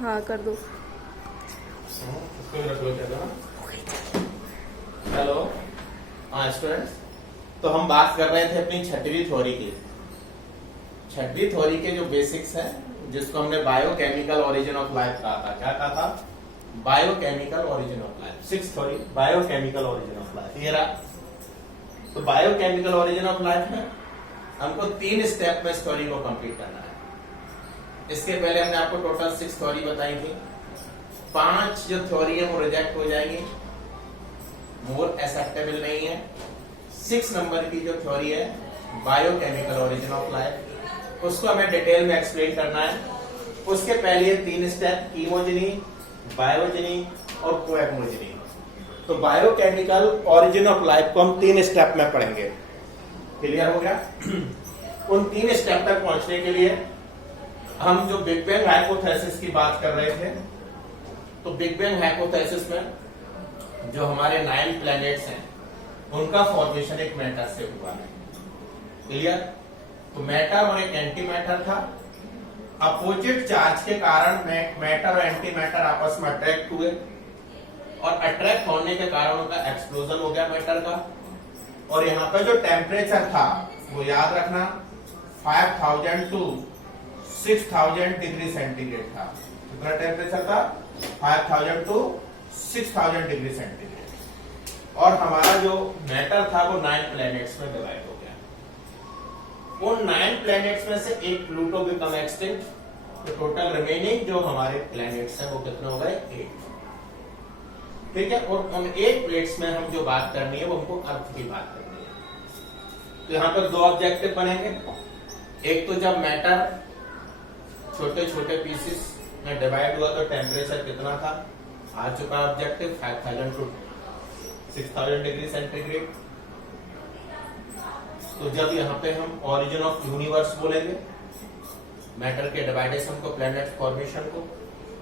हाँ कर दो। इसको भी रख लो क्या ना। हेलो, हाँ स्टूडेंट्स, तो हम बात कर रहे थे अपनी छठवीं थ्योरी की। छठवीं थ्योरी के जो बेसिक्स हैं, जिसको हमने बायोकेमिकल ओरिजिन ऑफ लाइफ कहा था। क्या कहा था? Biochemical origin of life. Six theory biochemical origin of life ये रहा। तो बायोकेमिकल ओरिजिन ऑफ लाइफ में हमको 3 स्टेप में इस थ्योरी को कंप्लीट करना है। इसके पहले हमने आपको टोटल 6 थ्योरी बताई थी। 5 जो थ्योरी है वो रिजेक्ट हो जाएगी, मोर एक्सेप्टेबल नहीं है। 6 नंबर की जो थ्योरी है बायोकेमिकल ओरिजिन ऑफ लाइफ, उसको हमें डिटेल में एक्सप्लेन करना है। उसके पहले 3 स्टेप, कीमोजेनी, बायोजेनी और कोएगमोजेनी। तो बायोकेमिकल ओरिजिन ऑफ लाइफ को हम 3 स्टेप में पढ़ेंगे। क्लियर हो गया? उन 3 स्टेप तक पहुंचने के लिए हम जो बिग बैंग हाइपोथेसिस की बात कर रहे थे, तो बिग बैंग हाइपोथेसिस में जो हमारे 9 प्लैनेट्स हैं उनका फॉर्मेशन एक मैटर से हुआ है। क्लियर? तो मैटर और एक एंटी मैटर था। अपोजिट चार्ज के कारण मैटर और एंटी मैटर आपस में अट्रैक्ट हुए और अट्रैक्ट होने के कारण उनका एक्सप्लोजन हो गया मैटर का। और यहाँ पे जो टेम्परेचर था वो याद रखना 5000 टू 6000 डिग्री सेंटीग्रेड था। कितना टेम्परेचर था? 5000 टू 6000 डिग्री सेंटीग्रेड। और हमारा जो मैटर था वो 9 प्लैनेट्स में डिवाइड हो गया। उन 9 प्लैनेट्स में से एक प्लूटो बिकम एक्सटिंक्ट। तो टोटल रिमेनिंग जो हमारे प्लैनेट्स हैं वो कितने हो गए? 8। ठीक है? और उन 8 प्लेट्स में हम जो बात करनी है वो हमको अर्थ की बात करनी है। तो यहाँ पर 2 ऑब्जेक्टिव बनेंगे। एक तो जब मैटर छोटे छोटे पीसेस में डिवाइड हुआ तो टेम्परेचर कितना था? आ चुका ऑब्जेक्टिव 5000 टू 6000 डिग्री सेंटीग्रेड। तो जब यहाँ पे हम ओरिजिन ऑफ यूनिवर्स बोलेंगे, मैटर के डिवाइडेशन को, प्लैनेट फॉर्मेशन को,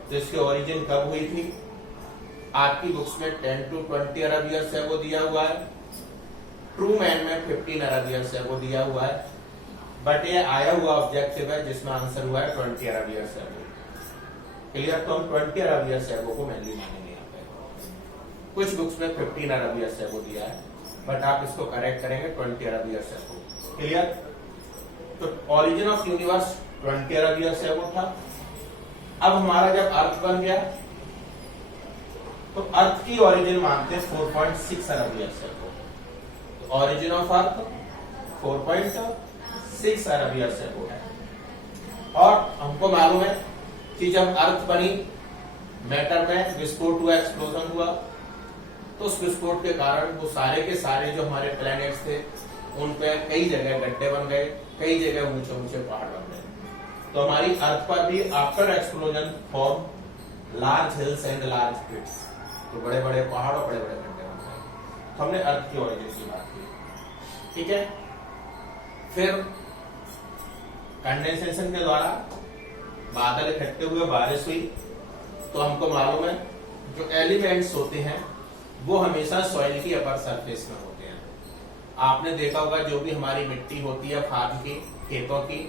तो इसकी ओरिजिन कब हुई थी? आपकी बुक्स में 10 टू 20 अरब ईयर्स है वो दिया हुआ है। ट्रू मैन में 15 अरब ईयर्स है वो दिया हुआ है। बट ये आया हुआ ऑब्जेक्टिव है जिसमें आंसर हुआ है 20 अरब ईयर्स है वो। क्लियर? तो हम 20 अरब ईयर्स है वो मैनली मानेंगे। यहाँ पे कुछ बुक्स में 15 अरब ईयर्स है वो दिया है, बट आप इसको करेक्ट करेंगे 20 अरब ईयर्स है वो। क्लियर? तो origin of universe 20 Arab years है वो था। अब हमारा जब अर्थ बन गया तो अर्थ की ओरिजिन मानते हैं 4.6 अरब ईयर्स है वो। तो origin of earth 4.6 Arab years है वो है। और हमको मालूम है कि जब अर्थ बनी, मैटर में विस्फोट हुआ, एक्सप्लोजन हुआ, तो उस विस्फोट के कारण वो सारे के सारे जो हमारे प्लैनेट्स थे उन पे कई जगह गड्ढे बन गए, कई जगह ऊंचे ऊंचे पहाड़ बन गए। तो हमारी अर्थ पर भी after explosion form large hills and large pits. तो बड़े बड़े पहाड़ और बड़े बड़े गड्ढे बन गए। तो हमने अर्थ की ओरिजिन की बात की। ठीक है? फिर कंडेंसेशन के द्वारा बादल इकट्ठे हुए, बारिश हुई। तो हमको मालूम है जो एलिमेंट्स होते हैं वो हमेशा सॉइल की अपर सरफेस में होते हैं। आपने देखा होगा जो भी हमारी मिट्टी होती है फार्म की, खेतों की,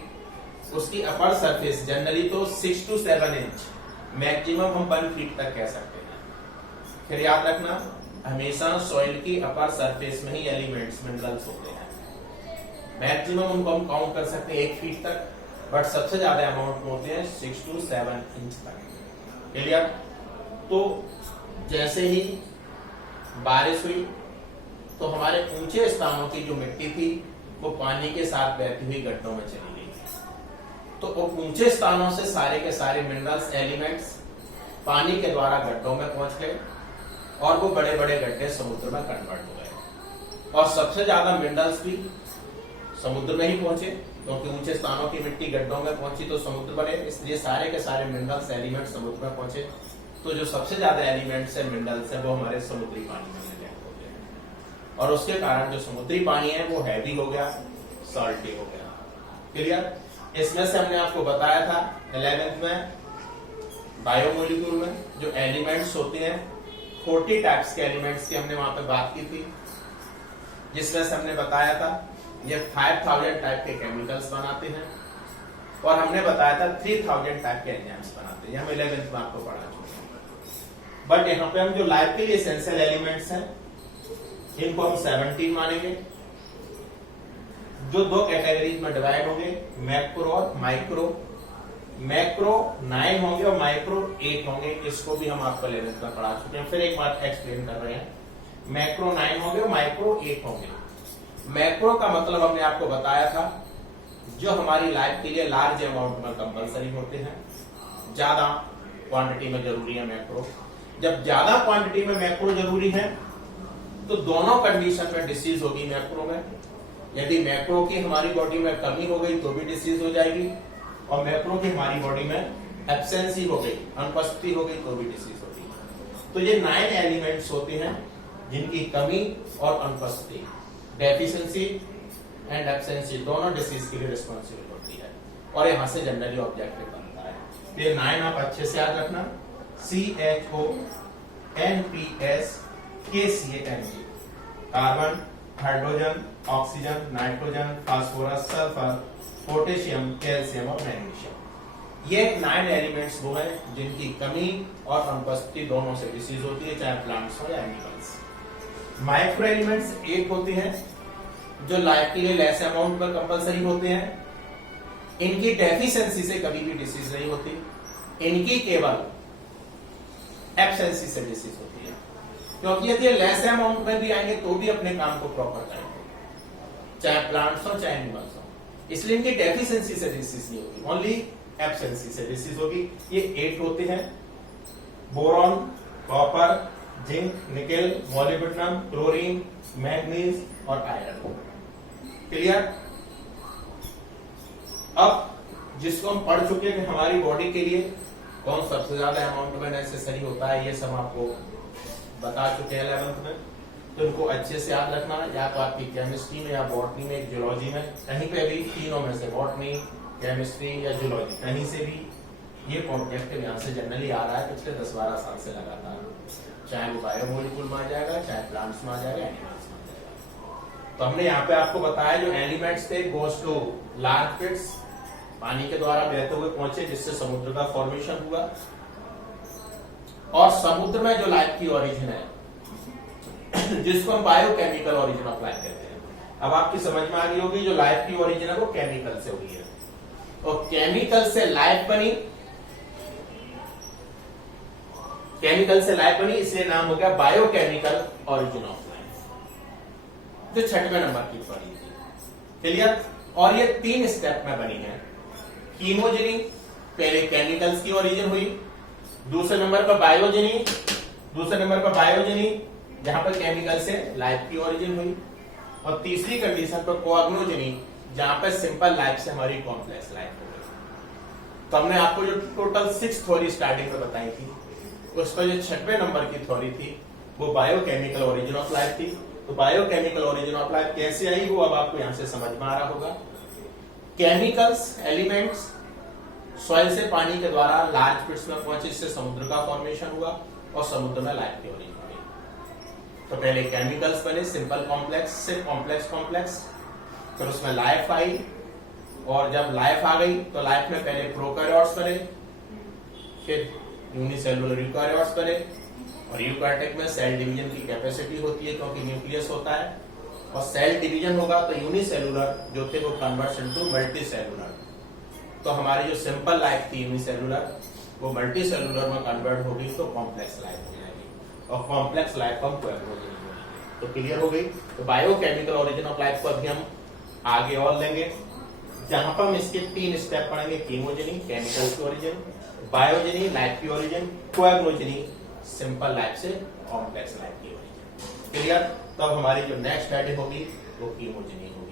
उसकी अपर सरफेस जनरली तो 6 टू 7 इंच, मैक्सिमम हम 1 फीट तक कह सकते हैं। फिर याद रखना हमेशा सॉइल की अपर सरफेस में ही एलिमेंट्स, मिनरल्स होते हैं। मैक्सिमम उनको हम काउंट कर सकते हैं 1 फीट तक, बट सबसे ज्यादा अमाउंट होते हैं 6 टू 7 इंच तक। क्लियर? तो जैसे ही बारिश हुई तो हमारे ऊंचे स्थानों की जो मिट्टी थी वो पानी के साथ बहती हुई गड्ढों में चली गई। तो ऊंचे स्थानों से सारे के सारे मिनरल्स, एलिमेंट्स पानी के द्वारा गड्ढों में पहुंच गए और वो बड़े बड़े गड्ढे समुद्र में कन्वर्ट हो गए। और सबसे ज्यादा मिनरल्स भी समुद्र में ही पहुंचे, क्योंकि ऊंचे स्थानों की मिट्टी गड्ढों में पहुंची तो समुद्र बने, इसलिए सारे के सारे मिनरल्स, एलिमेंट्स समुद्र में पहुंचे। तो जो सबसे ज्यादा एलिमेंट्स है, मिनरल्स है, वो हमारे समुद्री पानी में मिले होते। और उसके कारण जो समुद्री पानी है वो हैवी हो गया, सॉल्टी हो गया। क्लियर? इसमें से हमने आपको बताया था 11th में बायोमोलिक्यूल में जो एलिमेंट्स होते हैं 40 टाइप्स के एलिमेंट्स की हमने वहां पे बात की थी, जिसमें से हमने बताया था ये 5000 टाइप के केमिकल्स बनाते हैं। और हमने बताया था 3000 टाइप के एंजाइम्स बनाते हैं, हम 11th में आपको पढ़ा चुके हैं। बट यहाँ पे हम जो लाइफ के लिए एसेंशियल एलिमेंट्स हैं इनको हम 17 मानेंगे, जो दो कैटेगरीज में डिवाइड होंगे, मैक्रो और माइक्रो। मैक्रो 9 होंगे और माइक्रो 8 होंगे, इसको भी हम आपको 11th में पढ़ा चुके हैं, फिर एक बार एक्सप्लेन कर रहे हैं। मैक्रो 9 होंगे और माइक्रो 8 होंगे। मैक्रो का मतलब हमने आपको बताया था जो हमारी लाइफ के लिए लार्ज अमाउंट में कंपलसरी होते हैं, ज्यादा क्वांटिटी में जरूरी है मैक्रो। जब ज्यादा क्वांटिटी में मैक्रो जरूरी है तो दोनों कंडीशन में डिसीज होगी मैक्रो में। यदि मैक्रो की हमारी बॉडी में कमी हो गई तो भी डिसीज हो जाएगी, और मैक्रो की हमारी बॉडी में एब्सेंसी हो गई, अनुपस्थिति हो गई तो भी डिसीज होगी। तो ये 9 एलिमेंट्स होते हैं जिनकी कमी और अनुपस्थिति, डेफिशिएंसी एंड एब्सेंसी दोनों डिसीज के लिए रिस्पॉन्सिबल होती है, और यहां से जनरली ऑब्जेक्टिव बनता है। ये 9 आप अच्छे से याद रखना, CHO NPS KCA carbon, hydrogen, oxygen, nitrogen, phosphorus, sulphur, potassium, calcium और मैग्नीशियम। ये 9 एलिमेंट्स वो हैं जिनकी कमी और अनुपस्थिति दोनों से डिसीज होती है, चाहे प्लांट्स हो या एनिमल्स। माइक्रो एलिमेंट्स 8 होते हैं जो लाइफ के लिए लेस अमाउंट में कंपलसरी होते हैं, इनकी डेफिशिएंसी से कभी भी डिसीज नहीं होती, इनकी केवल एब्सेंसी से डिसीज होती है, क्योंकि यदि लेस अमाउंट में भी आएंगे तो भी अपने काम को प्रॉपर करेंगे, चाहे प्लांट्स हो चाहे एनिमल्स हो, इसलिए इनकी डेफिशिएंसी से डिसीज नहीं होगी, ओनली एब्सेंसी से डिसीज होगी। ये 8 होते हैं, boron, copper, zinc, nickel, molybdenum, chlorine, manganese और आयरन। क्लियर? अब जिसको हम पढ़ चुके हैं कि हमारी बॉडी के लिए कौन सबसे ज्यादा अमाउंट में नेसेसरी होता है, ये सब आपको बता चुके हैं 11th में, तो इनको अच्छे से याद रखना, या तो आपकी केमिस्ट्री में या बॉटनी में, जियोलॉजी में, कहीं पे भी तीनों में से, बॉटनी, केमिस्ट्री या जियोलॉजी, कहीं से भी ये ऑब्जेक्टिव यहाँ से जनरली आ रहा है पिछले 10-12 साल से लगातार, चाहे वो बायोमोलिक्यूल में आ जाएगा, चाहे प्लांट्स में आ जाएगा, एनिमल्स में आ जाएगा। तो हमने यहाँ पे आपको बताया जो एलिमेंट्स थे गोस टू लार्ज पिट्स, पानी के द्वारा बहते हुए पहुंचे जिससे समुद्र का फॉर्मेशन हुआ, और समुद्र में जो लाइफ की ओरिजिन है जिसको हम बायोकेमिकल ओरिजिन अप्लाई कहते हैं। अब आपकी समझ में आ गई होगी जो लाइफ की ओरिजिन है वो केमिकल से हुई है, और केमिकल से लाइफ बनी, केमिकल से लाइफ बनी, इसलिए नाम हो गया बायोकेमिकल ओरिजिन ऑफ लाइफ, जो 6वें नंबर की पढ़ी थी। क्लियर? और ये 3 स्टेप में बनी है। कीमोजेनी, पहले केमिकल्स की ओरिजिन हुई, दूसरे नंबर पर बायोजेनी, जहां पर केमिकल से लाइफ की ओरिजिन हुई, और तीसरी कंडीशन पर कोऑग्नोजेनी, जहां पर सिंपल लाइफ से हमारी कॉम्प्लेक्स लाइफ हो गई। तो हमने आपको जो टोटल 6 थ्योरी स्टार्टिंग में बताई थी, उस पर जो 6वें नंबर की थ्योरी थी वो बायोकेमिकल ओरिजिन ऑफ लाइफ थी। तो बायोकेमिकल ओरिजिन ऑफ लाइफ कैसे आई वो अब आपको यहां से समझ में आ रहा होगा। केमिकल्स, एलिमेंट्स सॉइल से पानी के द्वारा लार्ज पिट्स में पहुंचे, इससे समुद्र का फॉर्मेशन हुआ और समुद्र में लाइफ की ओरिजिन हुई। तो पहले केमिकल्स बने सिंपल कॉम्प्लेक्स से कॉम्प्लेक्स, फिर उसमें लाइफ आई, और जब लाइफ आ गई तो लाइफ में पहले प्रोकैरियोट्स बने, फिर यूनिसेलुलर यूकैरियोट्स बने, और यूकैरियोटिक में सेल डिवीजन की कैपेसिटी होती है क्योंकि न्यूक्लियस होता है, और सेल डिवीजन होगा तो यूनिसेलुलर जो थे वो कन्वर्ट्स इनटू मल्टी सेलुलर। तो हमारी जो सिंपल लाइफ थी यूनिसेलुलर वो मल्टी सेलुलर में कन्वर्ट हो गई तो कॉम्प्लेक्स लाइफ हो जाएगी, और कॉम्प्लेक्स लाइफ हम कोएगनोजेनिक बोलेंगे। तो क्लियर हो गई। तो बायोकेमिकल ओरिजिन ऑफ लाइफ को अभी हम आगे और लेंगे, जहां पर हम इसके 3 स्टेप पढ़ेंगे। कीमोजेनी, केमिकल की ओरिजिन, बायोजेनी, लाइफ की ओरिजिन, कोएगनोजेनी, सिंपल लाइफ से कॉम्प्लेक्स लाइफ की ओरिजिन। क्लियर? तो अब हमारी जो नेक्स्ट स्टडी होगी वो कीमोजेनी होगी।